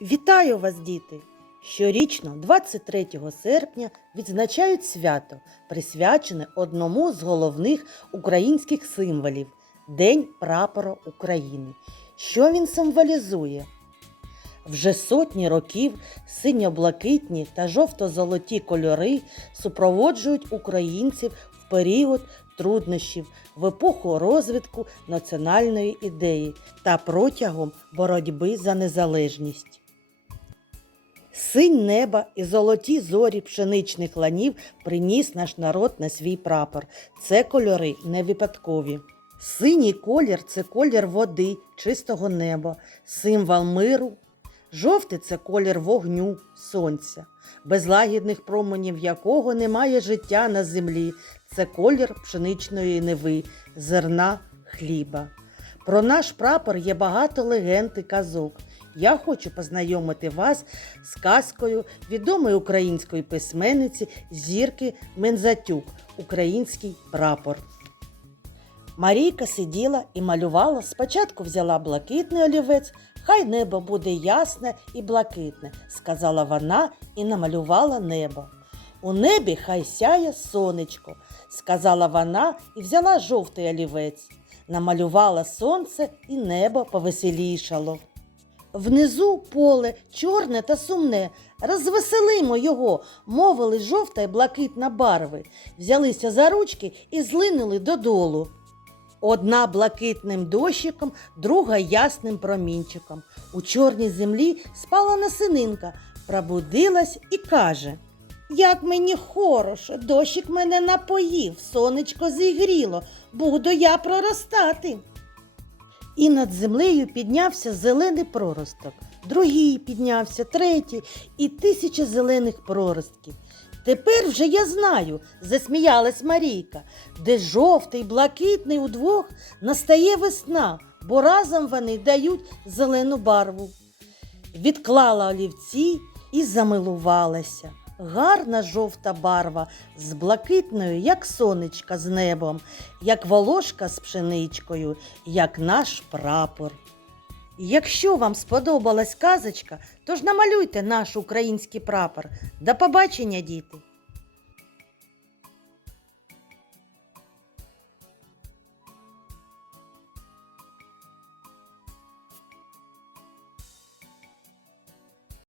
Вітаю вас, діти! Щорічно, 23 серпня, відзначають свято, присвячене одному з головних українських символів День прапора України. Що він символізує? Вже сотні років синьо-блакитні та жовто-золоті кольори супроводжують українців в період труднощів, в епоху розвитку національної ідеї та протягом боротьби за незалежність. Синь неба і золоті зорі пшеничних ланів приніс наш народ на свій прапор. Це кольори не випадкові. Синій колір це колір води, чистого неба, символ миру. Жовтий це колір вогню, сонця, без лагідних променів якого немає життя на землі. Це колір пшеничної неви, зерна, хліба. Про наш прапор є багато легенд і казок. Я хочу познайомити вас з казкою відомої української письменниці Зірки Мензатюк Український прапор. Марійка сиділа і малювала. Спочатку взяла блакитний олівець, хай небо буде ясне і блакитне, сказала вона і намалювала небо. У небі хай сяє сонечко, сказала вона і взяла жовтий олівець. Намалювала сонце і небо повеселішало. Внизу поле чорне та сумне. Розвеселимо його, мовили жовта й блакитна барви. Взялися за ручки і злинули додолу. Одна блакитним дощиком, друга ясним промінчиком. У чорній землі спала насининка, пробудилась і каже: Як мені хороше, дощик мене напоїв, сонечко зігріло, буду я проростати. І над землею піднявся зелений проросток, другий піднявся, третій і тисяча зелених проростків. Тепер вже я знаю, засміялась Марійка, де жовтий, блакитний удвох настає весна, бо разом вони дають зелену барву. Відклала олівці і замилувалася. Гарна жовта барва з блакитною, як сонечка з небом, як волошка з пшеничкою, як наш прапор. Якщо вам сподобалась казочка, то ж намалюйте наш український прапор. До побачення, діти!